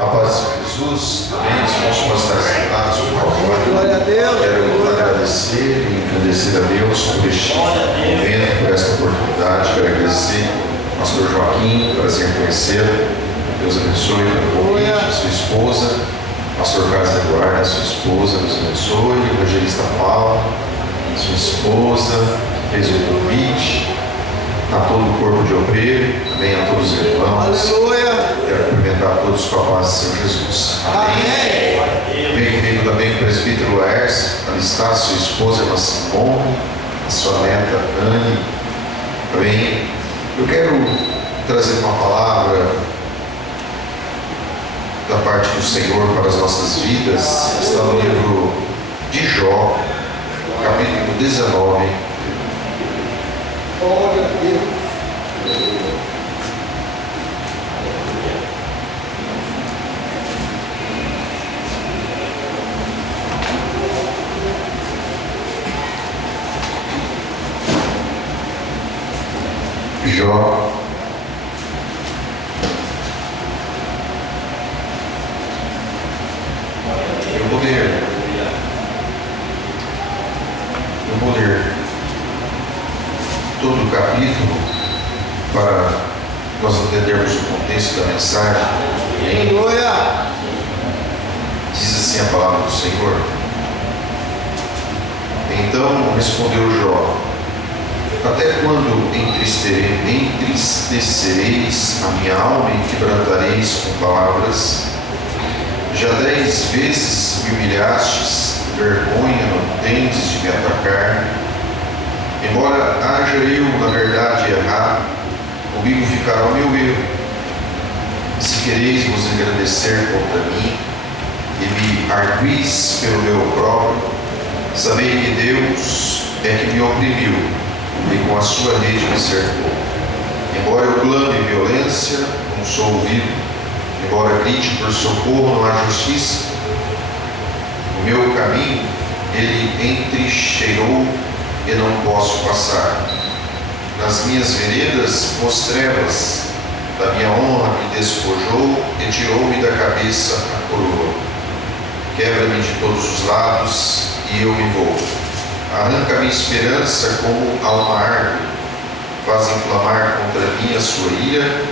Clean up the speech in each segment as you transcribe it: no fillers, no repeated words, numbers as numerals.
A paz de Jesus, amém. Os irmãos podem estar sentados, por favor. Glória a Deus. Quero agradecer e agradecer a Deus por este momento, por esta oportunidade. Quero agradecer ao pastor Joaquim, prazer em conhecê-lo. Deus abençoe pelo convite, a sua esposa, pastor Carlos Eduardo, a sua esposa, Deus abençoe, o evangelista Paulo, a sua esposa, que fez o convite, a todo o corpo de obreiro, também a todos os irmãos. Aleluia. Quero cumprimentar a todos com a paz do Senhor Jesus. Amém. Vem comigo também o presbítero Laércio, ali está a sua esposa, irmã Simone, a sua neta Anne. Amém. Eu quero trazer uma palavra da parte do Senhor para as nossas vidas. Está no livro de Jó, capítulo 19. Glória a Deus. Jó, eu vou ler todo o capítulo para nós entendermos o contexto da mensagem. Aleluia. Diz assim a palavra do Senhor. Então respondeu Jó: até quando entristecereis a minha alma e quebrantareis com palavras? Já 10 vezes me humilhastes, vergonha não tendes de me atacar. Embora haja eu, na verdade, errado, comigo ficará o meu erro. Se quereis vos engrandecer contra mim e me arguis pelo meu próprio, sabei que Deus é que me oprimiu e com a sua rede me cercou. Embora eu clame violência, não sou ouvido. Embora grite por socorro, não há justiça. O meu caminho ele entrincheirou e não posso passar. Nas minhas veredas pôs trevas, da minha honra me despojou e tirou-me da cabeça a coroa. Quebra-me de todos os lados e eu me vou. Arranca minha esperança como a uma árvore, faz inflamar contra mim a sua ira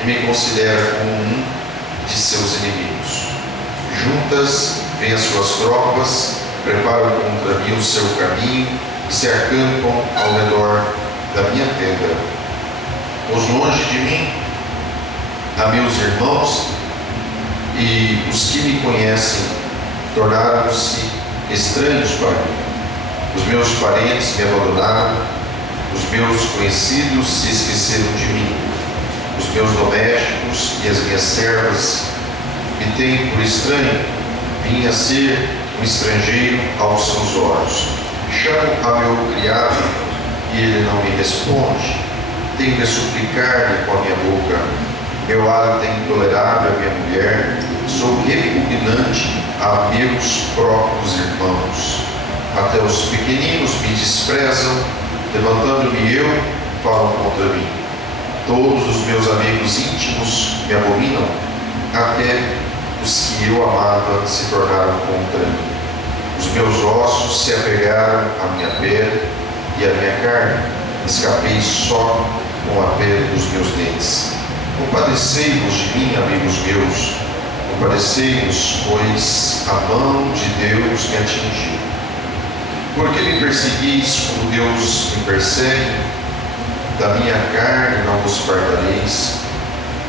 e me considera como um de seus inimigos. Juntas vêm as suas tropas, preparam contra mim o seu caminho e se acampam ao redor da minha tenda. Os longe de mim, a meus irmãos, e os que me conhecem tornaram-se estranhos para mim. Os meus parentes me abandonaram, os meus conhecidos se esqueceram de mim. Os meus domésticos e as minhas servas me têm por estranho, vim a ser um estrangeiro aos seus olhos. Chamo a meu criado e ele não me responde. Tenho de suplicar-lhe com a minha boca. Meu hálito é intolerável à minha mulher. Sou repugnante a meus próprios irmãos. Até os pequeninos me desprezam, levantando-me eu, falam contra mim. Todos os meus amigos íntimos me abominam, até os que eu amava se tornaram contra mim. Os meus ossos se apegaram à minha pele e à minha carne, escapei só com a pele dos meus dentes. Compadecei-vos de mim, amigos meus, compadecei-vos, pois a mão de Deus me atingiu. Por que me perseguis como Deus me persegue? Da minha carne não vos guardareis.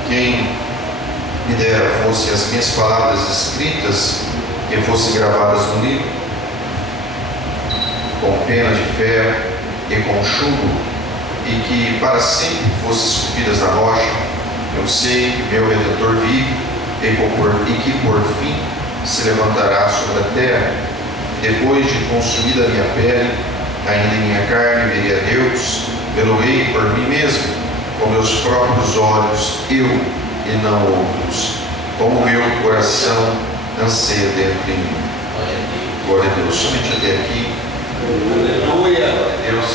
Quem me dera fossem as minhas palavras escritas e fossem gravadas no livro, com pena de ferro e com chumbo, e que para sempre fossem esculpidas na rocha. Eu sei que meu Redentor vive e que por fim se levantará sobre a terra. Depois de consumida a minha pele, ainda em minha carne verei a Deus. Vê-lo-ei por mim mesmo, com meus próprios olhos, eu e não outros, como meu coração anseia dentro de mim. Glória a Deus. Somente até aqui. Aleluia. Glória a Deus.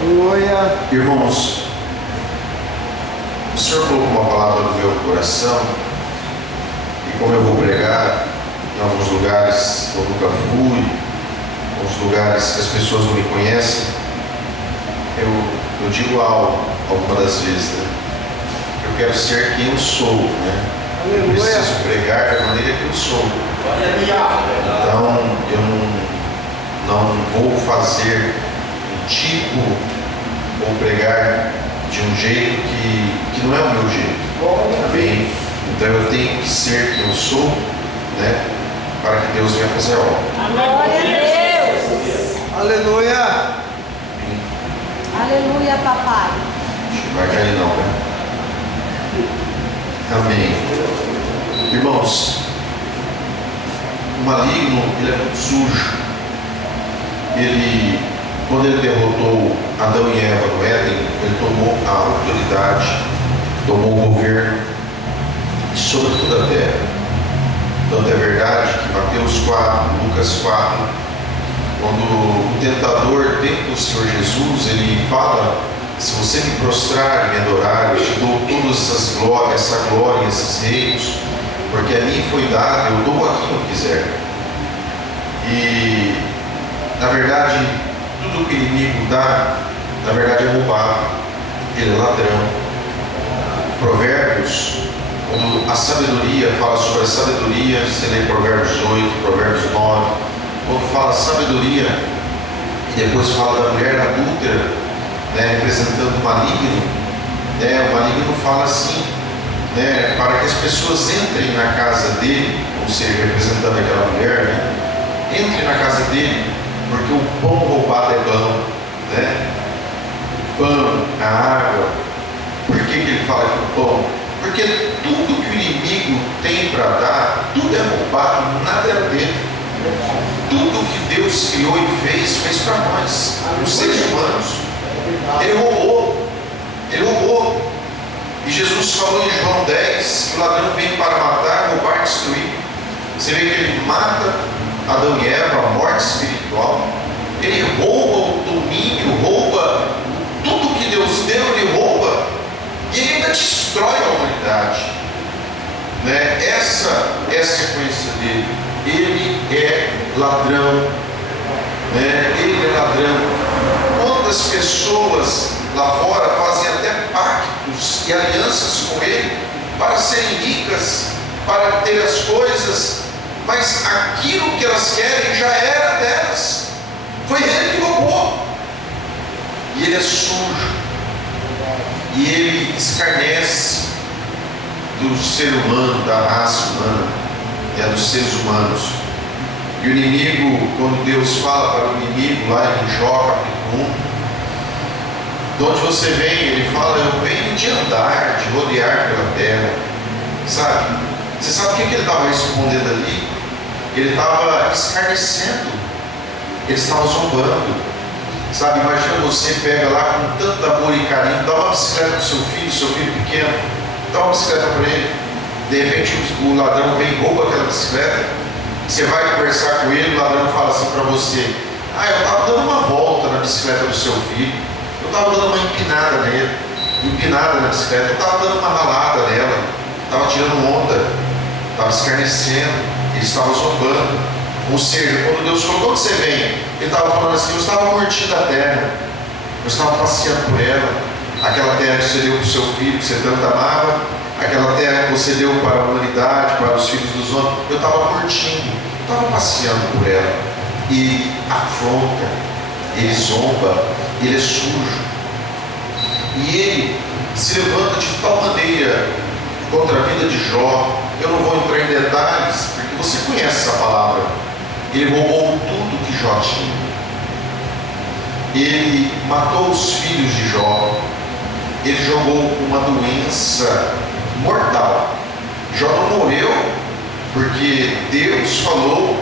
Aleluia. Irmãos, Senhor colocou uma palavra no meu coração, e como eu vou pregar em alguns lugares que eu nunca fui, alguns lugares que as pessoas não me conhecem, eu digo algo algumas das vezes, né? Eu quero ser quem eu sou, né? Eu preciso pregar da maneira que eu sou. Então eu não vou fazer um tipo ou pregar de um jeito que não é o meu jeito. Amém? Então eu tenho que ser quem eu sou, né? Para que Deus venha fazer a obra. Glória a Deus. Aleluia. Amém. Aleluia, papai. Acho que não vai cair não, né? Amém. Irmãos, o maligno, ele é muito sujo. Quando ele derrotou Adão e Eva no Éden, ele tomou a autoridade, tomou o governo sobre toda a terra. Tanto é verdade que Mateus 4, Lucas 4, quando o tentador tenta o Senhor Jesus, ele fala: se você me prostrar e me adorar, eu te dou todas essas glórias, essa glória, esses reinos, porque a mim foi dado, eu dou a quem eu quiser. E na verdade, tudo que o inimigo dá, na verdade é roubado, ele é ladrão. Provérbios, quando a sabedoria fala sobre a sabedoria, você lê Provérbios 8, Provérbios 9, quando fala sabedoria, e depois fala da mulher adúltera, né, representando o maligno, né, o maligno fala assim, né, para que as pessoas entrem na casa dele, ou seja, representando aquela mulher, né, entrem na casa dele, porque o pão roubado é pão, né? Pão, a água. Por que ele fala que o pão? Porque tudo que o inimigo tem para dar, tudo é roubado, nada é dele. Tudo que Deus criou e fez para nós, os seres humanos. Ele roubou. E Jesus falou em João 10 que o ladrão vem para matar, roubar e destruir. Você vê que ele mata Adão e Eva, a morte espiritual. Ele rouba o domínio, rouba tudo que Deus deu, ele rouba, e ele ainda destrói a humanidade, né? Essa é a sequência dele. Ele é ladrão, né? Ele é ladrão. Quantas pessoas lá fora fazem até pactos e alianças com ele para serem ricas, para ter as coisas, mas aquilo que elas querem já era delas. Foi ele que roubou. E ele é sujo. E ele escarnece do ser humano, da raça humana, dos seres humanos. E o inimigo, quando Deus fala para o inimigo lá em Jó capítulo 1, de onde você vem, ele fala: eu venho de andar, de rodear pela terra. Sabe? Você sabe o que ele estava respondendo ali? Ele estava escarnecendo. Ele estava zombando. Sabe, imagina você pega lá com tanto amor e carinho, dá uma bicicleta para o seu filho pequeno, dá uma bicicleta para ele. De repente o ladrão vem e rouba aquela bicicleta. Você vai conversar com ele, o ladrão fala assim para você: eu estava dando uma volta na bicicleta do seu filho, eu estava dando uma empinada na bicicleta, eu estava dando uma ralada nela, estava tirando onda, estava escarnecendo, ele estava zombando. Ou seja, quando Deus falou: quando você vem? Ele estava falando assim: eu estava curtindo a terra, eu estava passeando por ela, aquela terra que você deu para o seu filho, que você tanto amava, aquela terra que você deu para a humanidade, para os filhos dos homens, eu estava curtindo, eu estava passeando por ela. E ele afronta, ele zomba, ele é sujo, e ele se levanta de tal maneira contra a vida de Jó. Eu não vou entrar em detalhes, porque você conhece essa palavra. Ele roubou tudo que Jó tinha. Ele matou os filhos de Jó. Ele jogou uma doença mortal. Jó não morreu porque Deus falou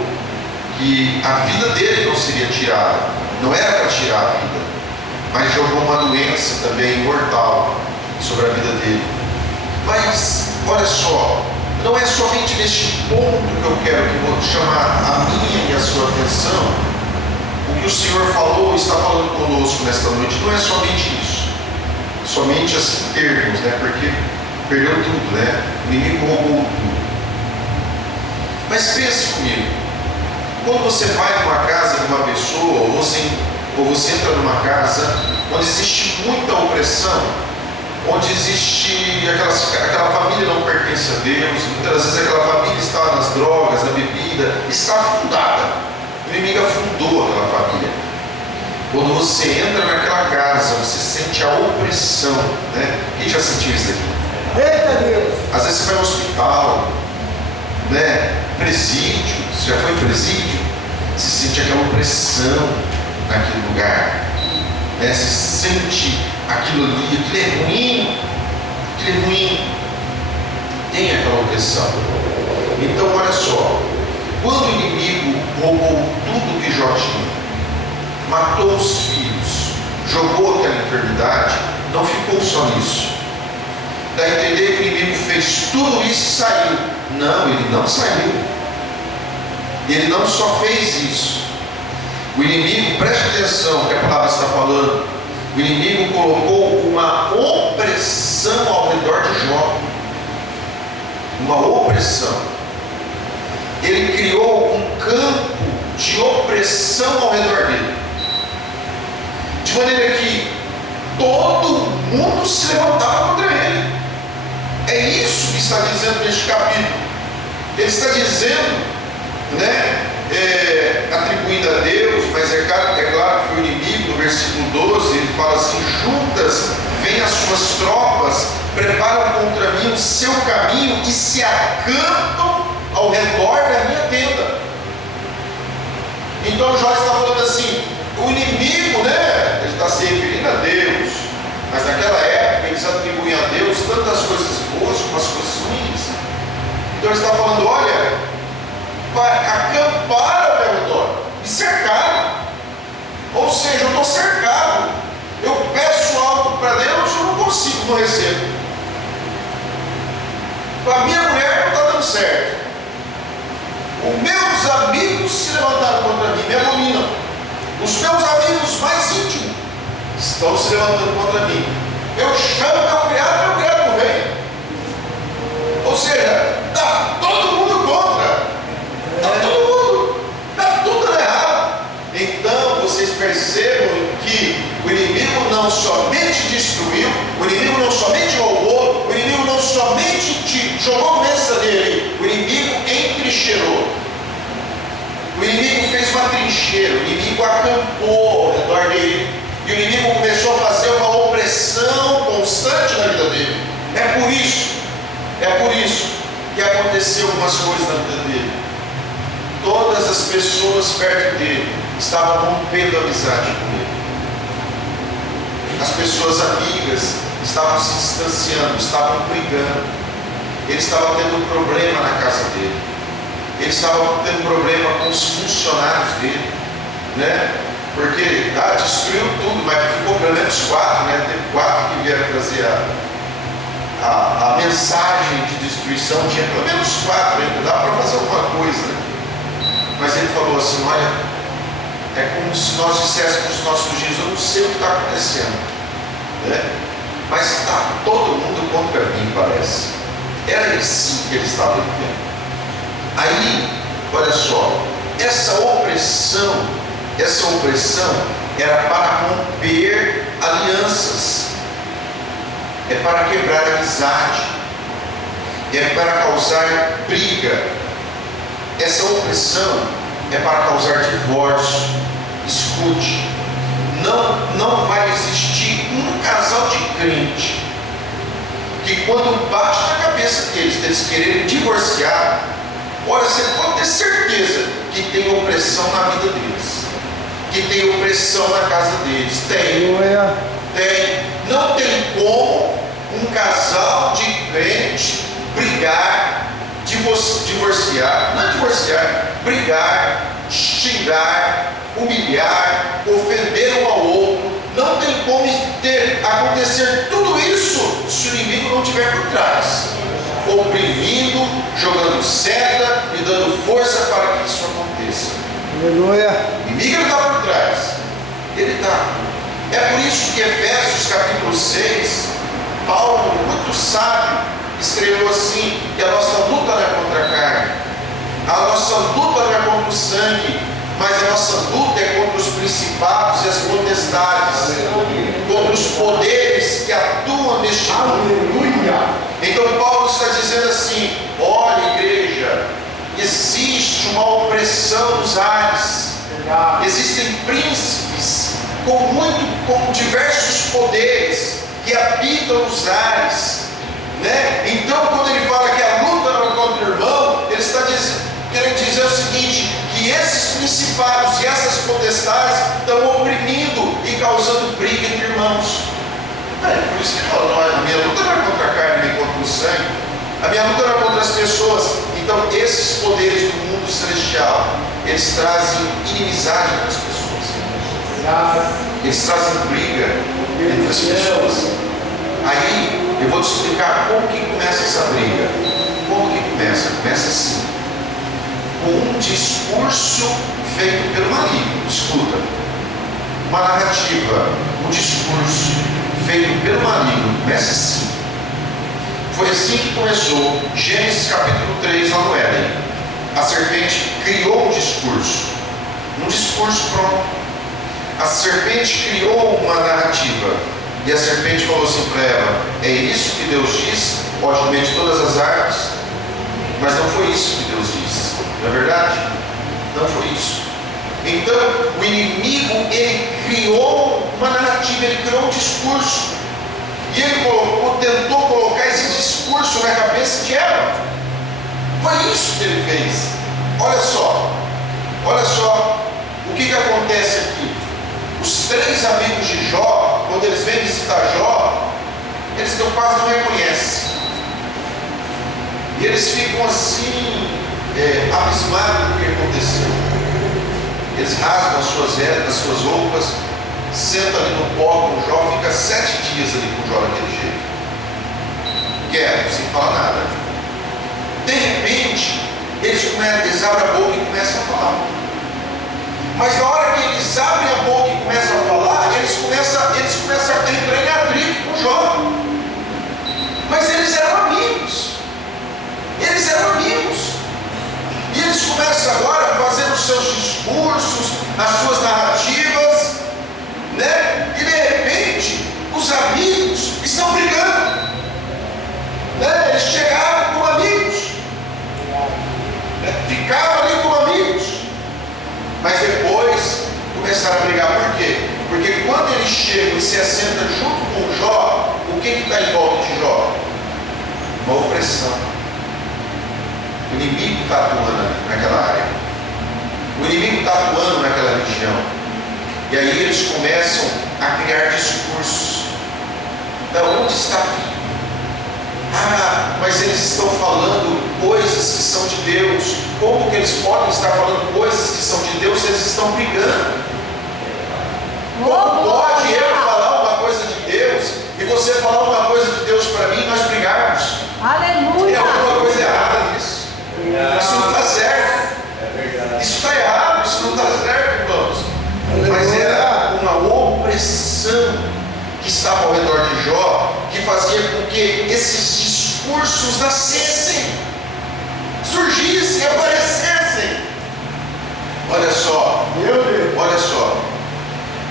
que a vida dele não seria tirada. Não era para tirar a vida, mas jogou uma doença também mortal sobre a vida dele. Mas olha só, não é somente neste ponto que eu quero que vou chamar a minha e a sua atenção. O que o Senhor falou, está falando conosco nesta noite, não é somente isso, somente assim termos, né? Porque Perdeu tudo, né? O inimigo roubou tudo. Mas pense comigo, quando você vai numa casa de uma pessoa, ou você entra numa casa onde existe muita opressão, onde existe aquela família não pertence a Deus, muitas vezes aquela família está nas drogas, na bebida, está afundada. O inimigo afundou aquela família. Quando você entra naquela casa, você sente a opressão, né? Quem já sentiu isso aqui? Eita Deus! Às vezes você vai ao hospital, né? Presídio, você já foi em presídio? Você sente aquela opressão naquele lugar, né? Você sente aquilo ali, aquilo é ruim, tem aquela opressão. Então olha só, quando o inimigo roubou tudo que Jó tinha, matou os filhos, jogou aquela enfermidade, não ficou só nisso. Dá a entender que o inimigo fez tudo isso e saiu. Não, ele não saiu. Ele não só fez isso. O inimigo, preste atenção que a palavra está falando, o inimigo colocou uma opressão ao redor de Jó. Uma opressão. Ele criou um campo de opressão ao redor dele. De maneira que todo mundo se levantava contra ele. É isso que está dizendo neste capítulo. Ele está dizendo, né, atribuindo a Deus, mas é claro que foi o inimigo. No versículo 12 ele fala assim: juntas vêm as suas tropas, preparam contra mim o seu caminho e se acampam ao redor da minha tenda. Então Jó está falando assim, o inimigo, né, ele está se referindo a Deus, mas naquela época eles atribuíam a Deus tantas coisas boas como as coisas ruins. Então ele está falando, olha, acamparam ao meu redor, me cercaram. Ou seja, eu estou cercado. Eu peço algo para Deus, eu não consigo, não recebo. A minha mulher não está dando certo. Os meus amigos se levantaram contra mim, me abominam. Os meus amigos mais íntimos estão se levantando contra mim. Eu chamo meu criado não vem. Ou seja, está todo mundo contra. Está todo mundo. Está tudo errado. Então vocês percebam que o inimigo não somente destruiu, o inimigo não somente roubou, o inimigo não somente te jogou doença dele, o inimigo entrincheirou. O inimigo fez uma trincheira, o inimigo acampou ao redor dele, e o inimigo começou a fazer uma opressão constante na vida dele. É por isso que aconteceu algumas coisas na vida dele. Todas as pessoas perto dele estavam rompendo a amizade com ele. As pessoas amigas estavam se distanciando, estavam brigando. Ele estava tendo problema na casa dele. Ele estava tendo problema com os funcionários dele, né? Porque destruiu tudo, mas ficou pelo menos 4, né? Teve 4 que vieram trazer a mensagem de destruição. Tinha pelo menos 4 ainda, dá para fazer alguma coisa, né? Mas ele falou assim, olha, é como se nós disséssemos nos nossos dias, eu não sei o que está acontecendo, né? Mas está todo mundo contra mim, parece. Era assim que ele estava vivendo. Aí, olha só, essa opressão era para romper alianças, é para quebrar amizade, é para causar briga. Essa opressão é para causar divórcio. Escute, não vai existir um casal de crente que quando bate na cabeça deles quererem divorciar, olha, você pode ter certeza que tem opressão na vida deles, que tem opressão na casa deles. Tem. Não tem como um casal de crente brigar, divorciar, não divorciar, brigar, xingar, humilhar, ofender um ao outro. Não tem como acontecer tudo isso se o inimigo não estiver por trás, oprimindo, jogando seta e dando força para que isso aconteça. Aleluia. O inimigo está por trás. Ele está. É por isso que Efésios capítulo 6, Paulo, muito sábio, principados e as potestades, contra os poderes que atuam neste mundo. Aleluia. Então Paulo está dizendo assim: olha, igreja, existe uma opressão nos ares, existem príncipes com diversos poderes que habitam nos ares, né? Então quando ele fala que a luta não é contra o irmão, ele está querendo dizer o seguinte, que esses principados e essas potestades estão oprimindo e causando briga entre irmãos. Por isso que ele fala, a minha luta não é contra a carne nem contra o sangue, a minha luta não é contra as pessoas. Então esses poderes do mundo celestial, eles trazem inimizade entre as pessoas, eles trazem briga entre as pessoas. Aí eu vou te explicar como que começa essa briga. Como que começa? Começa assim, com um discurso feito pelo maligno. Escuta, uma narrativa, um discurso feito pelo maligno. Começa assim. Foi assim que começou. Gênesis capítulo 3, lá no Éden. A serpente criou um discurso pronto. A serpente criou uma narrativa, e a serpente falou assim para ela: é isso que Deus diz, pode comer de todas as árvores? Mas não foi isso que Deus disse, não é verdade? Não foi isso. Então o inimigo, ele criou uma narrativa, ele criou um discurso, e ele tentou colocar esse discurso na cabeça de Eva. Foi isso que ele fez. Olha só o que acontece aqui. Os 3 amigos de Jó, quando eles vêm visitar Jó, eles quase não reconhecem, e eles ficam assim, abismados com o que aconteceu. Eles rasgam as suas roupas, sentam ali no pó com Jó, fica 7 dias ali com Jó daquele jeito, quieto, sem falar nada. De repente, eles abrem a boca e começam a falar. Mas na hora que eles abrem a boca e começam a falar, eles começam a entrar em atrito com Jó. Mas eles eram amigos. E eles começam agora a fazer os seus discursos, as suas narrativas, né? E de repente, os amigos estão brigando, né? Eles chegaram como amigos, né? Ficaram ali como amigos, mas depois começaram a brigar. Por quê? Porque quando eles chegam e se assentam junto com Jó, o que está em volta de Jó? Uma opressão. O inimigo está atuando naquela área, o inimigo está atuando naquela região, e aí eles começam a criar discursos. Da onde está vindo? Mas eles estão falando coisas que são de Deus. Como que eles podem estar falando coisas que são de Deus se eles estão brigando? Como pode eu falar uma coisa de Deus e você falar uma coisa de Deus para mim e nós brigarmos? Aleluia. Tem alguma coisa errada nisso. Isso não está certo. Isso está errado, isso não está certo, irmãos. Mas era uma opressão que estava ao redor de Jó, que fazia com que esses discursos nascessem, surgissem, aparecessem. Olha só,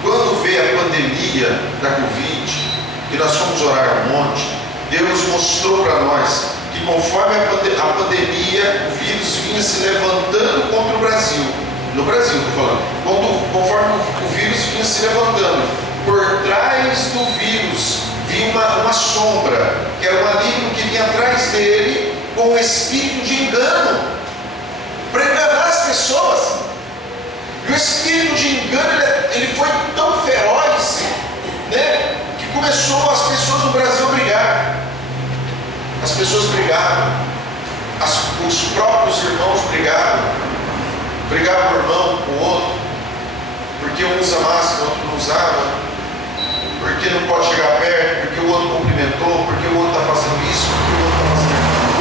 quando veio a pandemia da Covid, que nós fomos orar ao monte, Deus mostrou para nós que conforme a pandemia, o vírus vinha se levantando contra o Brasil. No Brasil, estou falando. Conforme o vírus vinha se levantando, por trás do vírus vinha uma sombra, que era um maligno que vinha atrás dele com um espírito de engano, para enganar as pessoas. E o espírito de engano, ele foi tão feroz, né, que começou as pessoas do Brasil a brigar. As pessoas brigaram, os próprios irmãos brigavam um irmão com o outro, porque um usa máscara, o outro não usava, porque não pode chegar perto, porque o outro cumprimentou, porque o outro está fazendo isso, porque o outro está fazendo aquilo.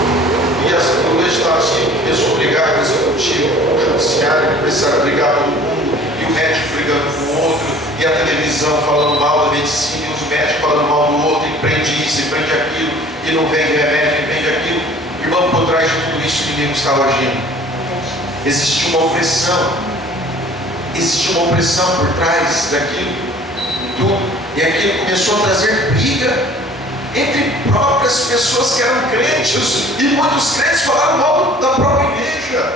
E o legislativo começou a brigar com o executivo, com o judiciário, começaram a brigar todo mundo, e o médico brigando com o outro, e a televisão falando mal da medicina, e os médicos falando mal do outro, e prende isso, e prende aquilo, e não vende remédio, e vende aquilo. Irmão, por trás de tudo isso, o inimigo estava agindo. Existia uma opressão. existia uma opressão por trás daquilo tudo, e aquilo começou a trazer briga entre próprias pessoas que eram crentes, e muitos crentes falaram mal da própria igreja,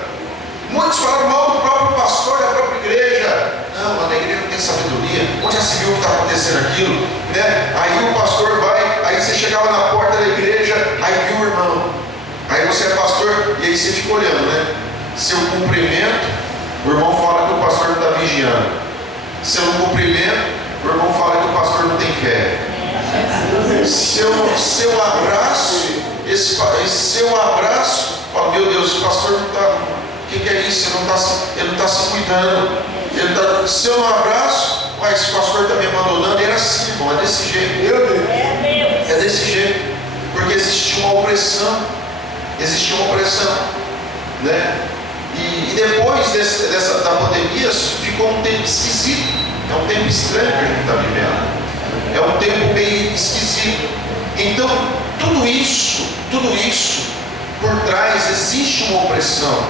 muitos falaram mal do próprio pastor da própria igreja. Não, a igreja não tem sabedoria, onde já se viu o que está acontecendo aquilo, né? Aí o pastor vai, aí você chegava na porta da igreja, aí viu o irmão, aí você é pastor, e aí você fica olhando, né? Se eu cumprimento, o irmão fala que o pastor não está vigiando. Se eu não cumprimento, o irmão fala que o pastor não tem fé. Se eu abraço, se eu abraço, fala, meu Deus, o pastor não está, o que é isso? Ele não está se cuidando. Se eu não abraço, mas esse pastor está me abandonando. Era assim, irmão, é desse jeito. É desse jeito. Porque existia uma opressão. Né? E depois da pandemia, ficou um tempo esquisito. É um tempo estranho que a gente está vivendo. É um tempo meio esquisito. Então, tudo isso, por trás existe uma opressão.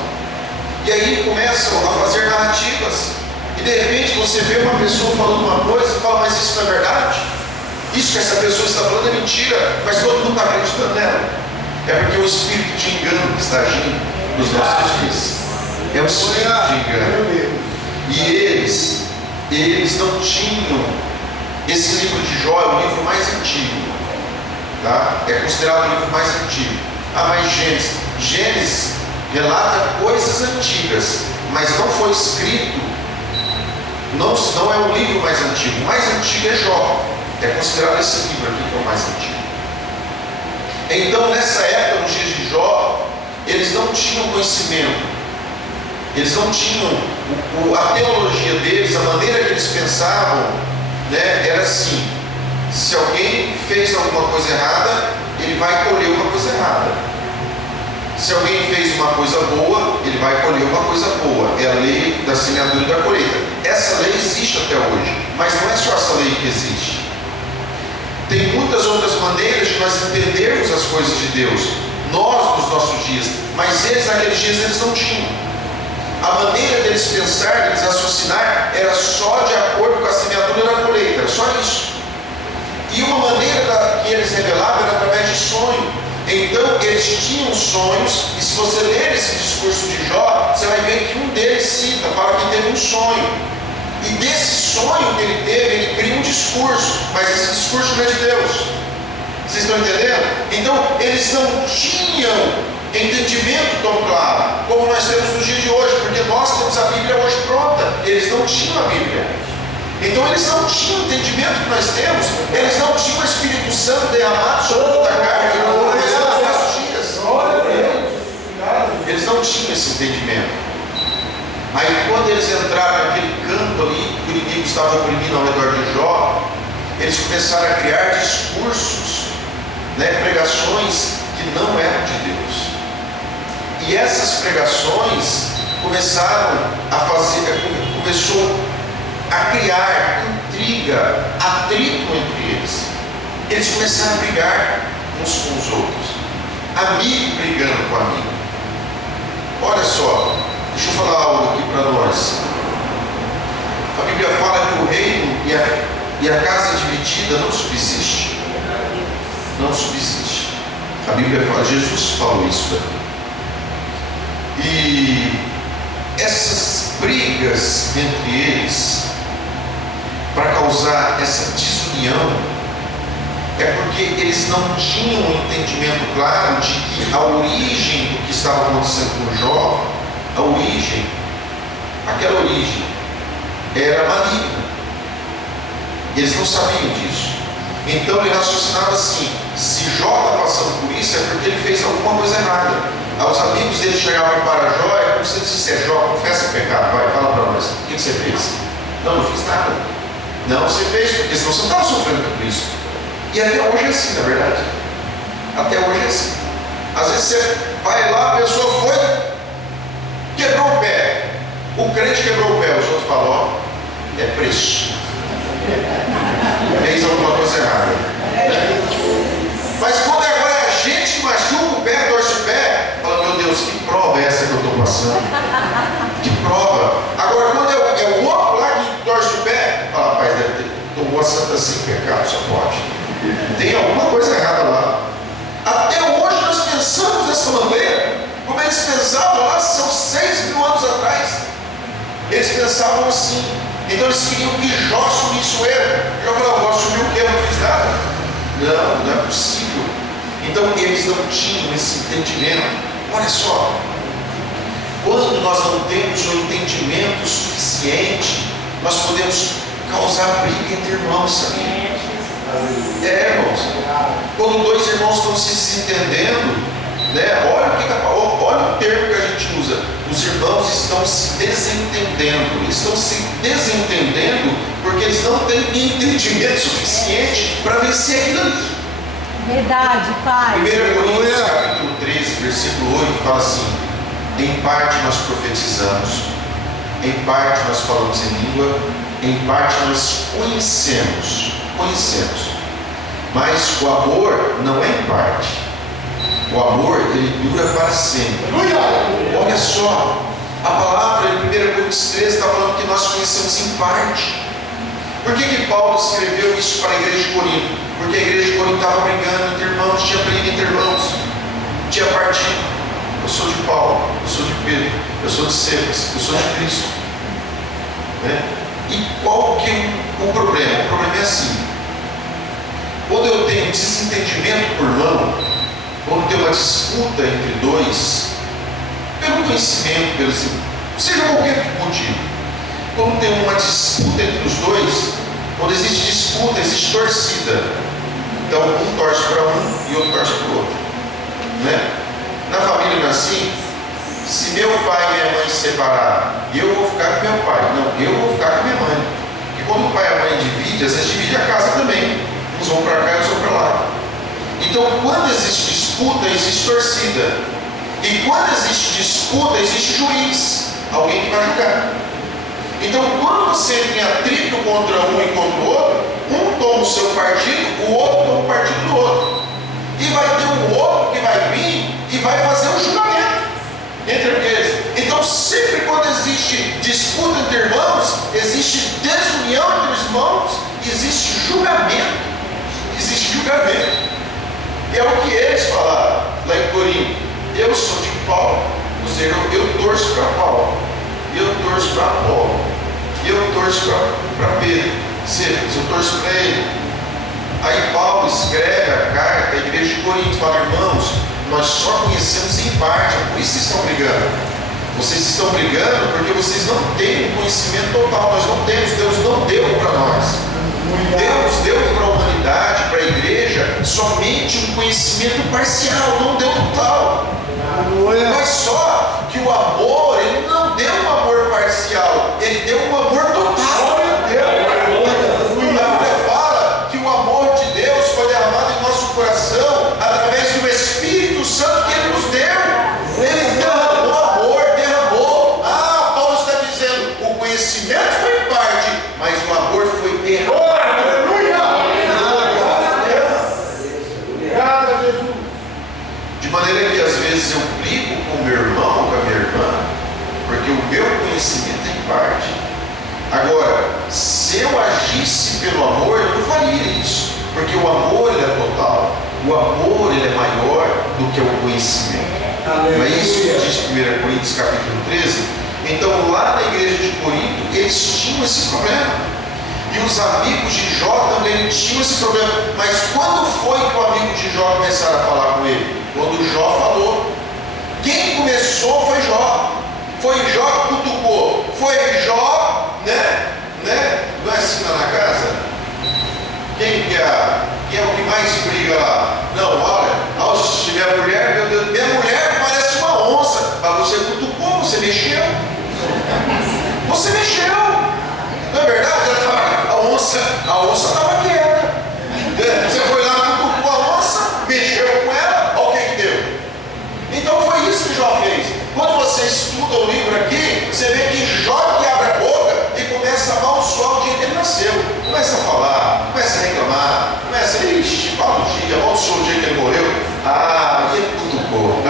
E aí começam a fazer narrativas. E de repente você vê uma pessoa falando uma coisa e fala, mas isso não é verdade? Isso que essa pessoa está falando é mentira, mas todo mundo está acreditando nela. É porque o espírito de engano que está agindo nos nossos dias. É o espírito de engano. E eles não tinham. Esse livro de Jó é o livro mais antigo, tá? É considerado o livro mais antigo. Mas Gênesis relata coisas antigas, mas não foi escrito, não é o livro mais antigo. O mais antigo é Jó, é considerado esse livro aqui que é o mais antigo. Então, nessa época, nos dias de Jó, eles não tinham conhecimento, eles não tinham a teologia deles, a maneira que eles pensavam, né, era assim: se alguém fez alguma coisa errada, ele vai colher uma coisa errada. Se alguém fez uma coisa boa, ele vai colher uma coisa boa. É a lei da semeadura e da colheita. Essa lei existe até hoje, mas não é só essa lei que existe. Tem muitas outras maneiras de nós entendermos as coisas de Deus, nós nos nossos dias, mas eles naqueles dias eles não tinham. A maneira deles pensar, deles raciocinar, era só de acordo com a semeadura e da colheita, era só isso. E uma maneira que eles revelavam era através de sonho. Então eles tinham sonhos, e se você ler esse discurso de Jó, você vai ver que um deles cita, fala que teve um sonho. E desse sonho que ele teve, ele cria um discurso, mas esse discurso não é de Deus. Vocês estão entendendo? Então eles não tinham entendimento tão claro como nós temos no dia de hoje, porque nós temos a Bíblia hoje pronta. Eles não tinham a Bíblia. Então eles não tinham o entendimento que nós temos. Eles não tinham o Espírito Santo derramado sobre toda a carne, como nós temos nos nossos dias. Eles não tinham esse entendimento. Aí quando eles entraram naquele campo ali, que o inimigo estava oprimindo ao redor de Jó, eles começaram a criar discursos, né, pregações que não eram de Deus. E essas pregações começaram começou a criar intriga, atrito entre eles. Eles começaram a brigar uns com os outros, amigo brigando com amigo. Olha só, deixa eu falar algo aqui para nós. A Bíblia fala que o reino e a casa dividida não subsiste. Não subsiste. A Bíblia fala, Jesus falou isso daqui. E essas brigas entre eles, para causar essa desunião, é porque eles não tinham um entendimento claro de que a origem do que estava acontecendo com Jó, aquela origem era maligna. Eles não sabiam disso. Então ele raciocinava assim: se Jó está passando por isso, é porque ele fez alguma coisa errada. Aí os amigos dele chegavam para Jó, é como se ele dissesse: Jó, confessa o pecado, vai, fala para nós, o que você fez? Não fiz nada. Não, você fez, porque senão você não estava sofrendo por isso. E até hoje é assim, na verdade. Até hoje é assim. Às vezes você vai lá, a pessoa foi, quebrou o pé. O crente quebrou o pé, os outros falam: ó, é preço. Fez alguma coisa errada. Mas quando agora a gente machuca o pé, torce o pé, fala: meu Deus, que prova é essa que eu estou passando? Que prova? Agora quando é o outro está sem pecado, só pode. Tem alguma coisa errada lá. Até hoje nós pensamos dessa maneira, como eles pensavam lá, são 6.000 anos atrás. Eles pensavam assim. Então eles queriam que Jó assumisse o erro. Jó falava: vou assumir o que? Eu não fiz nada. Não, não é possível. Então eles não tinham esse entendimento. Olha só, quando nós não temos o entendimento suficiente, nós podemos causar briga entre irmãos, sabia? Irmãos, quando dois irmãos estão se desentendendo, né? Olha o termo que a gente usa: os irmãos estão se desentendendo. Eles estão se desentendendo porque eles não têm entendimento suficiente para vencer aquilo ali. Verdade, Pai. 1 Coríntios capítulo 13, versículo 8 fala assim: em parte nós profetizamos, em parte nós falamos em língua, em parte nós conhecemos, mas o amor não é em parte. O amor, ele dura para sempre. Olha só, a palavra em 1 Coríntios 13 está falando que nós conhecemos em parte. Por que Paulo escreveu isso para a igreja de Corinto? Porque a igreja de Corinto estava brigando entre irmãos, tinha briga entre irmãos, tinha partido. Eu sou de Paulo, eu sou de Pedro, eu sou de Cefas, eu sou de Cristo, né? E qual que é o problema? O problema é assim: quando eu tenho desentendimento por irmão, quando tem uma disputa entre dois, pelo conhecimento, seja qualquer motivo, quando tem uma disputa entre os dois, quando existe disputa, existe torcida. Então um torce para um e outro torce para o outro, né? Na família não é assim. Se meu pai e minha mãe se separar, eu vou ficar com meu pai. Não, eu vou ficar com minha mãe. Porque quando o pai e a mãe dividem, às vezes divide a casa também. Uns vão para cá e outros vão para lá. Então quando existe disputa, existe torcida. E quando existe disputa, existe juiz, alguém que vai julgar. Então quando você entra em atrito contra um e contra o outro, um toma o seu partido, o outro toma o partido do outro. E vai ter um outro que vai vir e vai fazer um julgamento entre aqueles. Então sempre quando existe disputa entre irmãos, existe desunião entre os irmãos, existe julgamento. Existe julgamento. E é o que eles falaram lá em Corinto: eu sou de Paulo, ou seja, eu torço para Paulo, eu torço para Apolo, eu torço para Pedro, eu torço para ele. Aí Paulo escreve a carta à igreja de Corinto, fala: irmãos, nós só conhecemos em parte, por isso vocês estão brigando. Vocês estão brigando porque vocês não têm um conhecimento total. Nós não temos, Deus não deu para nós. Deus deu para a humanidade, para a igreja, somente um conhecimento parcial, não deu total. Mas só que o amor, ele não deu um amor parcial, ele deu um amor total. A Bíblia fala que o amor de Deus foi derramado em nosso coração através do Espírito Santo que ele nos deu. Ele derramou amor, derramou. Paulo está dizendo: o conhecimento foi em parte, mas o amor foi derramado. De maneira que às vezes eu brigo com o meu irmão, com a minha irmã, porque o meu conhecimento é em parte. Agora, se eu agisse pelo amor, eu não faria isso, porque o amor ele é total, o amor ele é maior do que o conhecimento. Não é isso que diz 1 Coríntios capítulo 13? Então lá na igreja de Corinto eles tinham esse problema. E os amigos de Jó também tinham esse problema. Mas quando foi que o amigo de Jó começaram a falar com ele? Quando Jó falou. Quem começou foi Jó. Foi Jó que cutucou. Foi Jó, né? Não é assim lá na casa? Quem é o que mais briga lá? Não, olha, se tiver mulher, meu Deus, minha mulher parece uma onça. Mas você cutucou, você mexeu. Você mexeu. Não é verdade? A onça estava quieta. Você foi lá, cutucou a onça, mexeu com ela, olha o que deu. Então foi isso que Jó fez. Quando você estuda o livro aqui, você vê que Jó que abre a boca e começa a amaldiçoar o dia que ele nasceu. Começa a falar, começa a reclamar, começa a fala o dia, amaldiçoa o dia que ele morreu. E ele cutucou.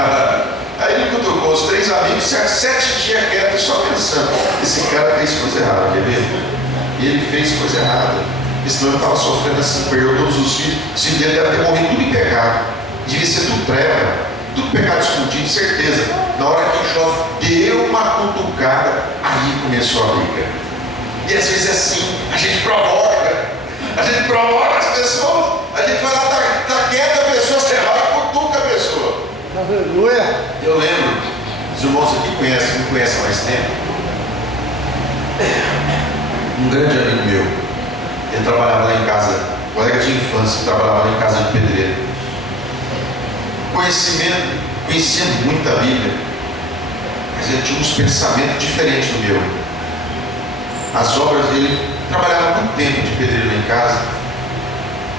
Aí ele cutucou os 3 amigos, 7 dias quietos, só pensando: esse cara fez coisa errada, quer ver? E ele fez coisa errada. porque senão ele estava sofrendo assim, perdeu todos os filhos. Os filhos dele devem ter morrido tudo em pecado. Devia ser tudo treva, tudo pecado escondido, certeza. Na hora que Jó deu uma cutucada, aí começou a briga. E às vezes é assim, a gente provoca as pessoas, a gente vai lá, tá quieta a pessoa, você vai e cutuca a pessoa. Aleluia. Eu lembro, os irmãos aqui me conhecem há mais tempo. Um grande amigo meu, ele trabalhava lá em casa, colega de infância, trabalhava lá em casa de pedreiro. Conhecia muito a Bíblia, mas ele tinha uns pensamentos diferentes do meu. As obras dele, trabalhava muito tempo de pedreiro lá em casa,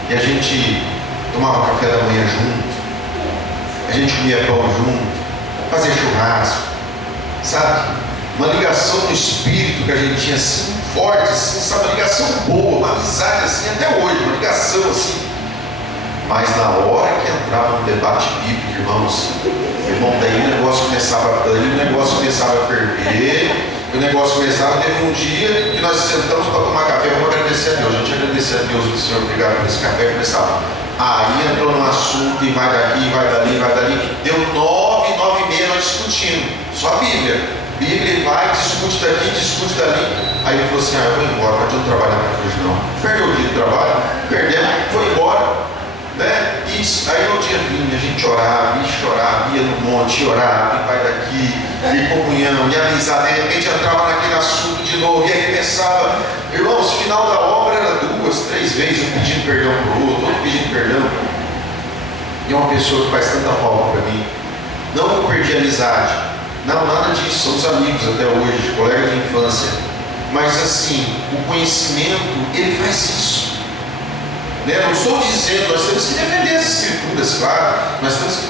e a gente tomava café da manhã junto, a gente comia pão junto, fazia churrasco, sabe? Uma ligação no espírito que a gente tinha assim, forte, assim, sabe? Uma ligação boa, uma amizade assim, até hoje, uma ligação assim. Mas na hora que entrava no debate bíblico, irmão, daí o negócio começava a ferver, o negócio começava, teve um dia que nós sentamos para tomar café, vamos agradecer a Deus, a gente agradecer a Deus, o Senhor, obrigado por esse café, começava. Aí entrou no assunto, e vai daqui, vai dali, deu 9h30 nós discutindo, só a Bíblia, vai, discute daqui, discute dali. Aí ele falou assim, eu vou embora, não adianta trabalhar mais hoje não. Perdeu o dia de trabalho, perdemos, foi embora. Né? Isso, aí no dia vinha, a gente orava, ia no monte, orava, e vai daqui, e comunhão, e amizade, de repente entrava naquele assunto de novo, e aí começava, irmãos, final da obra era 2, 3 vezes, um pedindo perdão para o outro pedindo perdão. E é uma pessoa que faz tanta falta para mim. Não que eu perdi a amizade, não, nada disso, somos amigos até hoje, colegas de infância, mas assim, o conhecimento, ele faz isso. Não estou dizendo, nós temos que defender as escrituras, claro, nós temos que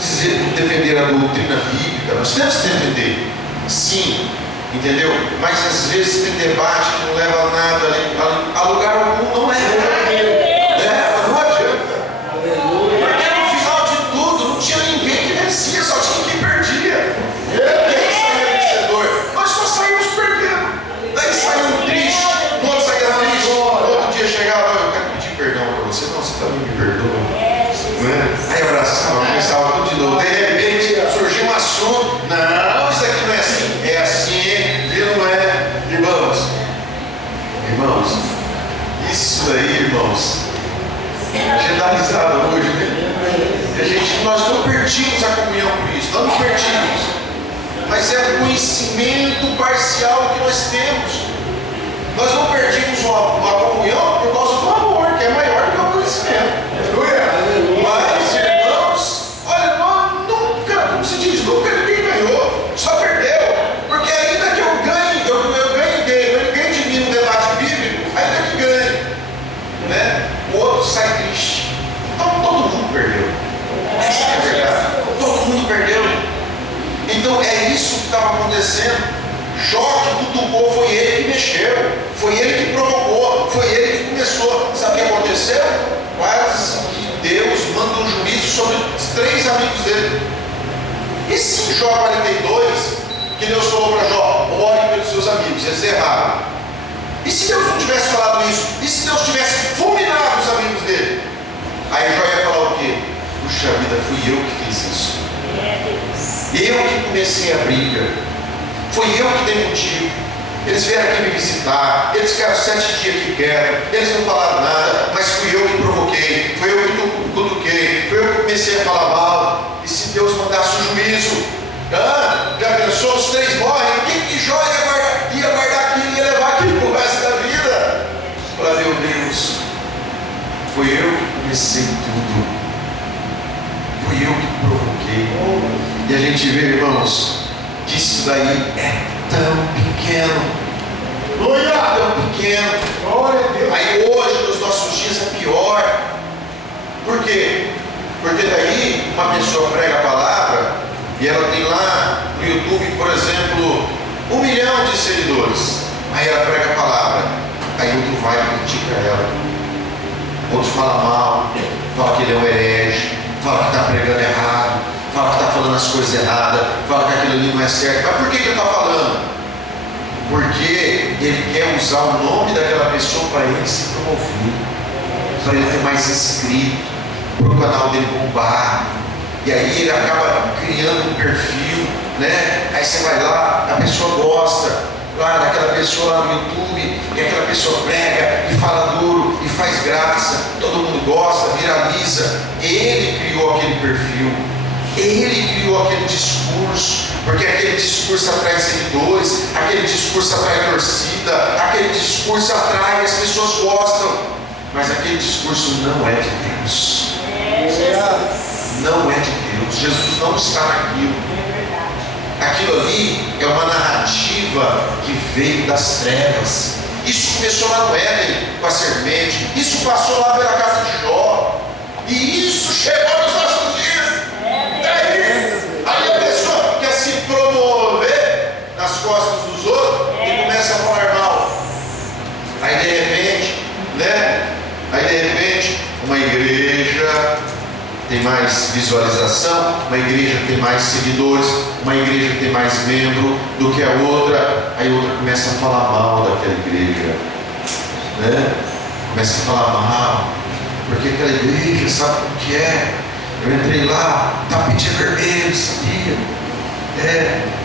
defender a doutrina bíblica, nós temos que defender, sim, entendeu? Mas às vezes tem debate que não leva a nada, a lugar algum, não leva. Não adianta. Porque no final de tudo não tinha ninguém que vencia, só tinha quem perdia. Quem saía vencedor? Nós só saímos perdendo. Daí saímos tristes, no outro saía triste, no outro dia chegava, eu quero pedir perdão para você, não, você também me perdoa. Aí abraçava, começava tudo de novo. De repente surgiu um assunto. Não, isso aqui não é assim. É assim, e não é. Irmãos, isso daí, irmãos, a gente dá risada hoje, né? Nós não perdimos a comunhão por isso, não perdimos. Mas é o conhecimento parcial que nós temos. Nós não perdemos uma comunhão por causa do amor, que é maior do que o conhecimento. Mas, irmãos, olha, nunca, como se diz, nunca ninguém ganhou, só perdeu. Porque ainda que eu ganhe de mim no debate bíblico, ainda que ganhe, né? O outro sai triste. Então todo mundo perdeu. Essa é a verdade. Todo mundo perdeu. Então é isso que estava acontecendo. Jó que cutucou, foi ele que mexeu, foi ele que provocou, foi ele que começou. Sabe o que aconteceu? Quase que Deus manda um juízo sobre os 3 amigos dele. E se em Jó 42, que Deus falou para Jó, ore pelos seus amigos, eles erraram. E se Deus não tivesse falado isso? E se Deus tivesse fulminado os amigos dele? Aí Jó ia falar o quê? Puxa vida, fui eu que fiz isso. Eu que comecei a briga. Foi eu que dei motivo. Eles vieram aqui me visitar, eles ficaram 7 dias que quero, eles não falaram nada, mas fui eu que provoquei, fui eu que cutuquei, fui eu que comecei a falar mal. E se Deus mandasse o juízo, já pensou, os 3 morrem, quem que Jó ia guardar aquilo, ia levar aquilo pro resto da vida? Para meu Deus, foi eu que comecei tudo, fui eu que provoquei. E a gente vê, irmãos, que isso daí é tão pequeno, tão pequeno. Aí hoje, nos nossos dias, é pior. Por quê? Porque daí uma pessoa prega a palavra e ela tem lá no YouTube, por exemplo, 1 milhão de seguidores. Aí ela prega a palavra, aí outro vai e critica ela, outro fala mal, fala que ele é um herege, fala que está pregando errado, fala que está falando as coisas erradas, fala que aquilo ali não é certo. Mas por que ele está falando? Porque ele quer usar o nome daquela pessoa para ele se promover. para ele ter mais inscrito, para o canal dele bombar. E aí ele acaba criando um perfil, né? Aí você vai lá, a pessoa gosta lá daquela pessoa lá no YouTube, e aquela pessoa prega e fala duro e faz graça, todo mundo gosta, viraliza. Ele criou aquele perfil, ele criou aquele discurso, porque aquele discurso atrai seguidores, aquele discurso atrai torcida, aquele discurso atrai, as pessoas gostam, mas aquele discurso não é de Deus. Não é de Deus. Jesus não está naquilo. Aquilo ali é uma narrativa que veio das trevas. Isso começou lá no Éden com a serpente, isso passou lá pela casa de Jó, e isso chegou nos nossos dias. Aí a pessoa quer se promover nas costas dos outros e começa a falar mal. Aí de repente, né? Aí de repente, uma igreja tem mais visualização, uma igreja tem mais seguidores, uma igreja tem mais membro do que a outra, aí a outra começa a falar mal daquela igreja, né? Começa a falar mal, porque aquela igreja, sabe o que é? Eu entrei lá, tapete vermelho, sabia?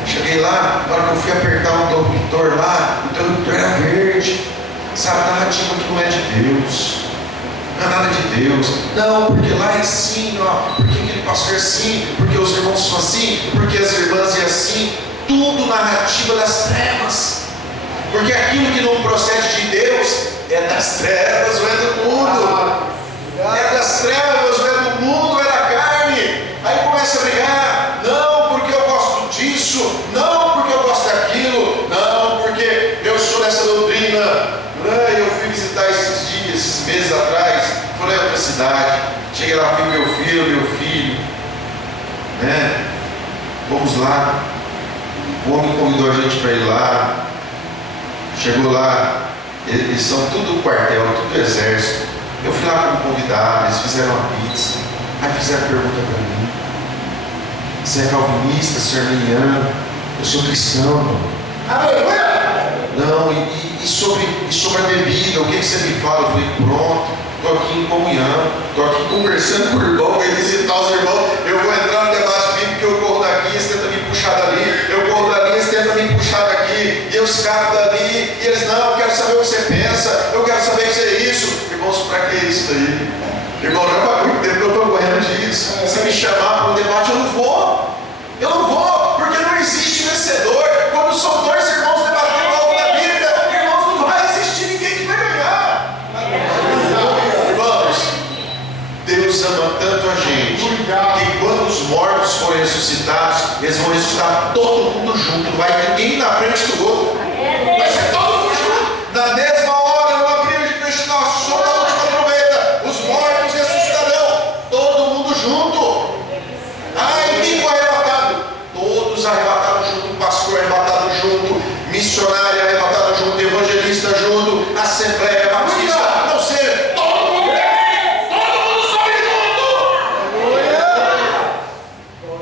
Cheguei lá, na hora que eu fui apertar o interruptor lá, o interruptor era verde, sabe? A narrativa que não é de Deus. Não é nada de Deus. Não, porque lá é assim, ó, porque aquele pastor é assim, porque os irmãos são assim, porque as irmãs é assim. Tudo narrativa das trevas. Porque aquilo que não procede de Deus é das trevas ou é do mundo. É das trevas ou é do mundo, é da carne. Aí começa a brigar. Não, porque eu gosto disso. Não, porque eu gosto daquilo. Não, porque eu sou dessa doutrina. Eu fui visitar esses meses atrás, fui lá em outra cidade, cheguei lá, vi meu filho, né? Vamos lá, o homem convidou a gente para ir lá, chegou lá, eles são tudo quartel, tudo exército. Eu fui lá como convidado, eles fizeram uma pizza, aí fizeram a pergunta para mim: você é calvinista, você é arminiano? Eu sou cristão, não, e sobre a bebida, o que você me fala? Eu falei: pronto, estou aqui em comunhão, estou aqui conversando com o irmão, vem visitar os irmãos, eu vou entrar no debate bíblico, eu corro daqui, eles tentam me puxar dali, eu corro dali, eles tentam me puxar daqui, e eu escapo dali, e eles: não, eu quero saber o que você pensa, eu quero saber o que você é isso. Irmãos, para que isso daí? Irmão, já faz muito tempo que eu estou correndo disso. Se me chamar para um debate, eu não vou, porque não existe vencedor. Quando são dois irmãos debatendo algo da Bíblia, irmãos, não vai existir ninguém que vai ganhar. Irmãos, Deus ama tanto a gente que quando os mortos forem ressuscitados, eles vão ressuscitar todo mundo junto, não vai ninguém na frente do outro, vai ser todo mundo junto, na mesma hora, no abrir de fechar, na som da última trombeta, os mortos ressuscitarão, todo mundo junto. E quem foi arrebatado? Todos arrebataram junto, pastor arrebatado junto, missionário arrebatado junto, evangelista junto, assembleia batista, não sei, todo mundo sobe junto.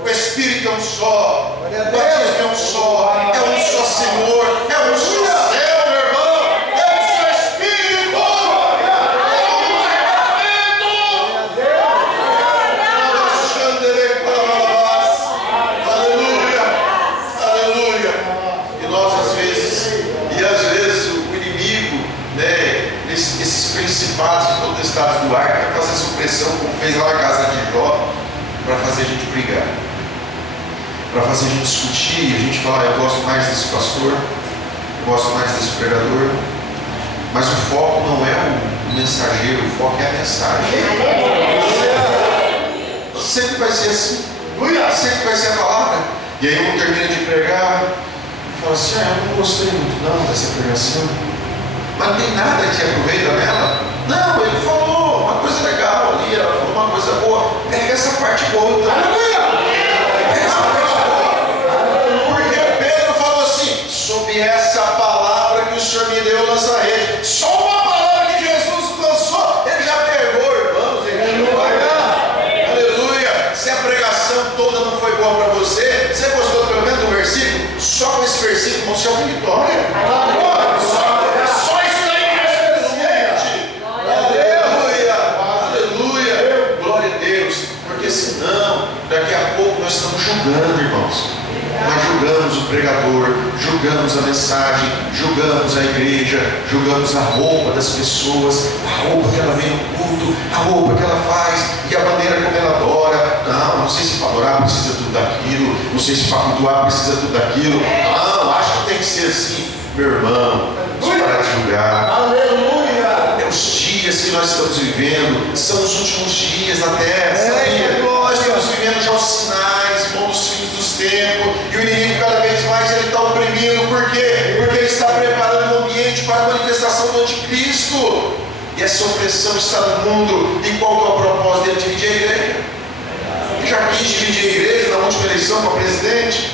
O Espírito é um só, o batismo é um só, é um só Senhor, é um só céu, meu irmão, é um só Espírito, é um arrebatamento. Aleluia. E nós às vezes o inimigo, né, esses principados e potestades do ar quer fazer essa pressão, como fez lá na casa de Jó, para fazer a gente brigar, para fazer a gente discutir, a gente falar: eu gosto mais desse pastor, eu gosto mais desse pregador. Mas o foco não é o mensageiro, o foco é a mensagem. Sempre vai ser assim, sempre vai ser a palavra. E aí um termina de pregar e fala assim: eu não gostei muito não dessa pregação, mas não tem nada que aproveita nela. Não, ele falou uma coisa legal ali, ela falou uma coisa boa. Pega essa parte boa então. Pega essa parte boa. Porque Pedro falou assim: sob essa palavra que o Senhor me deu, lança a rede. Só uma palavra que Jesus lançou, ele já pegou, irmãos, ele já vai. Aleluia. Se a pregação toda não foi boa para você, você gostou pelo menos do versículo? Só com esse versículo, irmão, você é uma vitória. Só isso daí é suficiente. Aleluia. nós estamos julgando, irmãos. Nós julgamos o pregador, julgamos a mensagem, julgamos a igreja, julgamos a roupa das pessoas, a roupa que ela vem no culto, a roupa que ela faz e a maneira como ela adora. Não sei se para adorar precisa tudo daquilo, não sei se para cultuar precisa tudo daquilo. Não, acho que tem que ser assim. Meu irmão, vamos parar de julgar. Aleluia. É os dias que nós estamos vivendo, são os últimos dias da terra, sabia? Nós estamos vivendo já os sinais, irmão, dos fins dos tempos, e o inimigo cada vez mais ele está oprimindo. Por quê? Porque ele está preparando o ambiente para a manifestação do anticristo. E essa opressão está no mundo. E qual que é o propósito dele? Dividir a igreja. Ele já quis dividir a igreja na última eleição para presidente,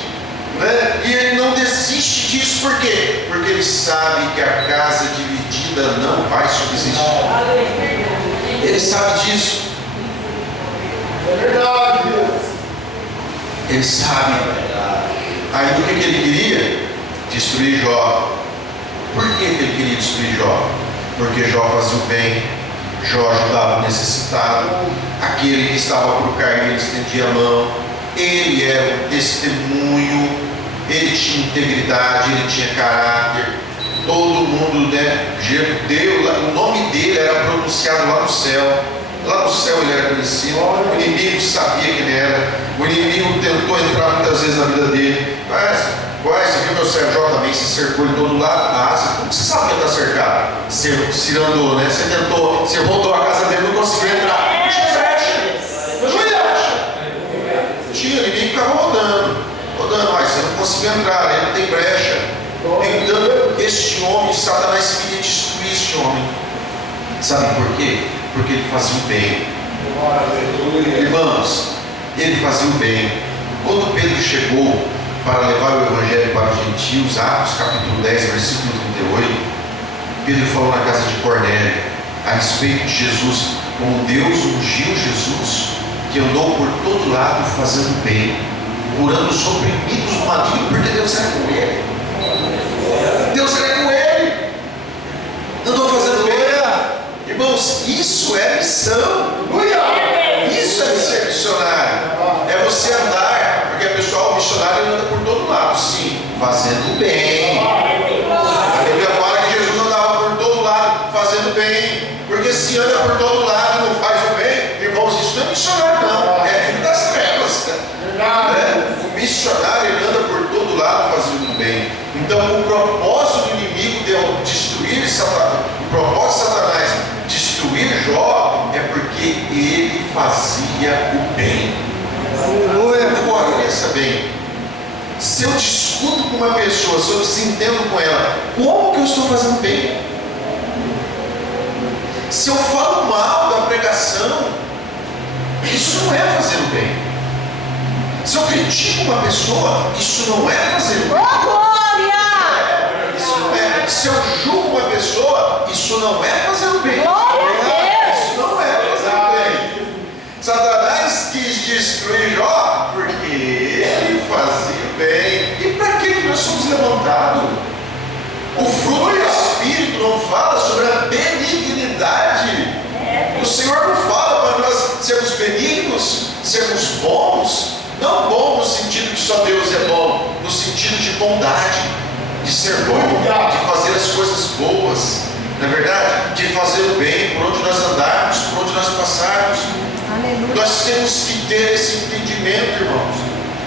né? E ele não desiste disso. Por quê? Porque ele sabe que a casa dividida não vai subsistir. Ele sabe disso. É verdade, Deus. Ele sabe. Aí o que ele queria? Destruir Jó. Por que ele queria destruir Jó? Porque Jó fazia o bem, Jó ajudava o necessitado, aquele que estava por cair, ele estendia a mão, ele era um testemunho, ele tinha integridade, ele tinha caráter. Todo mundo, né, o nome dele era pronunciado lá no céu. Lá no céu ele era conhecido, o inimigo sabia quem ele era, o inimigo tentou entrar muitas vezes na vida dele. Você viu meu servo Jó também, se cercou de todo lado. Como você sabe que ele está cercado? Você andou, né? Você voltou à casa dele, não conseguiu entrar. Tinha, o inimigo ficava rodando, mas você não conseguiu entrar, ele não tem brecha. Então, este homem, Satanás queria destruir este homem. Sabe por quê? Porque ele fazia o bem. Irmãos, ele fazia o bem. Quando Pedro chegou para levar o evangelho para os gentios, Atos capítulo 10, versículo 38, Pedro falou na casa de Cornélio a respeito de Jesus, como Deus ungiu Jesus, que andou por todo lado fazendo bem, curando os oprimidos do maligno, porque Deus era com ele. Deus era com ele, andou fazendo bem. Irmãos, isso é missão. Isso é ser missionário. É você andar, porque a pessoa, o missionário anda por todo lado, sim, fazendo bem. A Bíblia fala que Jesus andava por todo lado fazendo bem. Porque se anda por todo lado e não faz o bem, irmãos, isso não é missionário, não. É filho das trevas. Né? O missionário ele anda por todo lado fazendo o bem. Então, o propósito do inimigo de destruir Satanás, o propósito de Satanás destruir Jó é porque ele fazia o bem. Agora, pensa bem, se eu discuto com uma pessoa, se eu desentendo com ela, como que eu estou fazendo bem? Se eu falo mal da pregação, isso não é fazer o bem. Se eu critico uma pessoa, isso não é fazer o bem. Glória! Isso não é. Se eu julgo uma pessoa, isso não é fazer o bem. Isso não é fazer o bem. Satanás quis destruir Jó porque ele fazia o bem. E para que nós somos levantados? O fruto do Espírito não fala sobre a benignidade. O Senhor não fala para nós sermos benignos, sermos bons. Não bom no sentido que só Deus é bom, no sentido de bondade, de ser bom, de fazer as coisas boas, não é verdade? De fazer o bem por onde nós andarmos, por onde nós passarmos. Aleluia. Nós temos que ter esse entendimento, irmãos.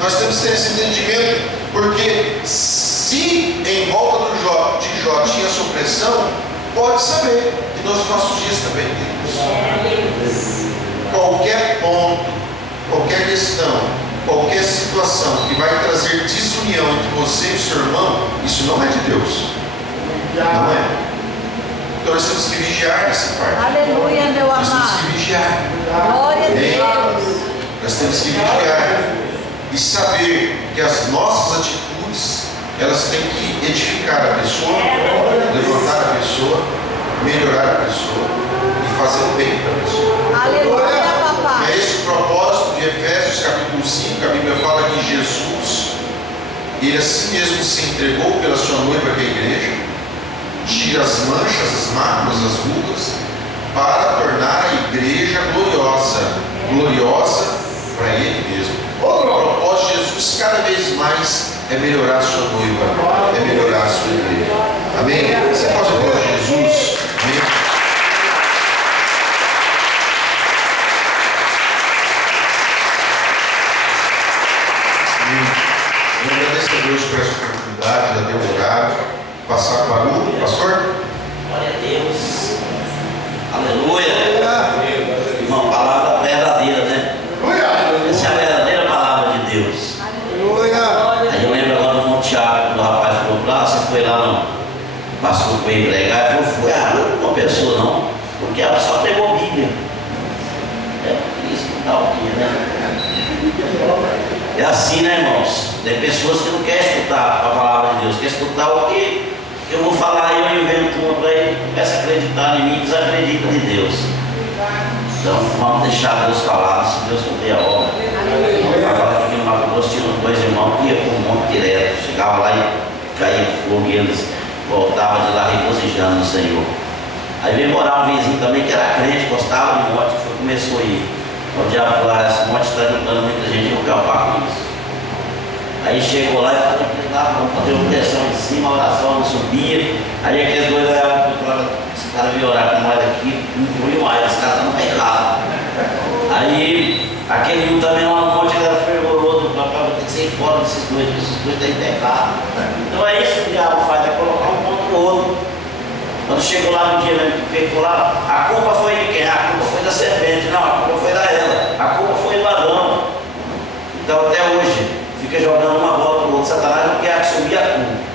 Nós temos que ter esse entendimento, porque se em volta de Jó tinha essa opressão, pode saber que nos nossos dias também temos. Qualquer ponto, qualquer questão, qualquer situação que vai trazer desunião entre você e o seu irmão, isso não é de Deus. Não é. Então nós temos que vigiar nessa parte. Aleluia, meu Nós temos amado. que vigiar. Glória a Deus. Nós temos que vigiar e saber que as nossas atitudes, elas têm que edificar a pessoa, levantar a pessoa, melhorar a pessoa e fazer o bem para a pessoa. Aleluia, É papai. esse o propósito de Efésios capítulo 5, a Bíblia fala que Jesus, ele assim mesmo se entregou pela sua noiva, que é a igreja, tira as manchas, as máculas, as rugas, para tornar a igreja gloriosa para ele mesmo. O propósito de Jesus cada vez mais é melhorar a sua noiva, é melhorar a sua igreja. Amém? Você pode aplaudir Jesus? Amém? Eu agradeço a Deus por essa oportunidade de demorar, passar para o pastor. Glória a Deus. Aleluia. Uma palavra verdadeira, né? Essa é a verdadeira palavra de Deus. Aí eu lembro agora no Monte Tiago, quando o rapaz falou lá, você foi lá no pastor que veio pregar, eu fui, não uma pessoa não, porque ela só pegou a Bíblia. É isso que está aqui, né? É assim, né, irmãos? Tem pessoas que não querem escutar a palavra de Deus, querem escutar o que eu vou falar e eu invento uma para ele, começa a acreditar em mim e desacredita de Deus. Então vamos deixar Deus falar, se Deus não der a obra. Agora aqui no Mato Grosso tinha dois irmãos que iam para o monte direto, chegava lá e caía fogo e eles voltavam de lá regozijando no Senhor. Aí veio morar um vizinho também que era crente, gostava de monte, começou a ir. O diabo falou, esse monte está ajudando muita gente a acampar com isso. Aí chegou lá e falou, vamos fazer uma pressão em cima, a oração não subia. Aí aqueles dois olhavam e falaram, esse cara veio orar com nós aqui, não foi mais, esse cara está no pecado. Aí aquele um também lá no monte, ele era fervoroso, o papai vai ter que sair fora desses dois têm pecado. Então é isso que o diabo faz, é colocar um contra o outro. Quando chegou lá no dia mesmo que pegou lá, a culpa foi de quem? A culpa foi da serpente, não, a culpa foi da ela, a culpa foi do Adão. Então até hoje, fica jogando uma bola para o outro. Satanás não quer assumir a culpa.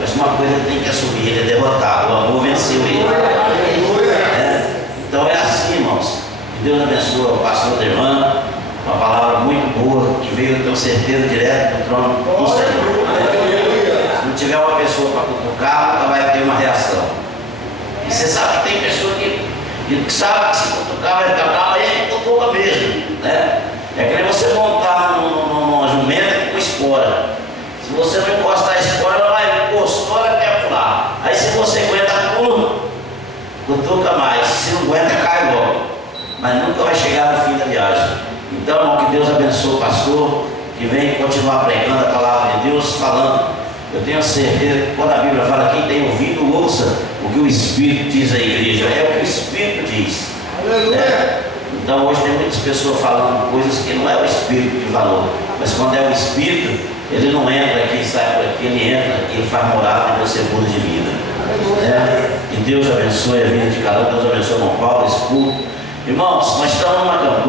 Mas uma coisa ele tem que assumir, ele é derrotado, o amor venceu ele. Então é assim, irmãos. Que Deus abençoe o pastor Dervan, uma palavra muito boa, que veio, tenho certeza, direto do trono do Senhor. Se não tiver uma pessoa para cutucar, nunca vai ter uma reação. E você sabe que tem pessoa que sabe que se cutucar vai ficar brava, aí é que cutuca mesmo, né? É que nem você montar numa jumenta com espora. Se você não encostar a espora, ela vai encostar, ela quer pular. Aí se você aguenta, pula, cutuca mais. Se não aguenta, cai logo. Mas nunca vai chegar no fim da viagem. Então, irmão, que Deus abençoe o pastor, que vem continuar pregando a palavra de Deus, falando. Eu tenho certeza que quando a Bíblia fala, quem tem ouvido, ouça o que o Espírito diz à igreja. É o que o Espírito diz. Aleluia. Então hoje tem muitas pessoas falando coisas que não é o Espírito que falou, mas quando é o Espírito, ele não entra aqui e sai por aqui, ele entra e ele faz morada e você muda de vida. Que Deus abençoe a vida de cada um, Deus abençoe o irmão Paulo, esse culto. Irmãos, nós estamos numa campanha.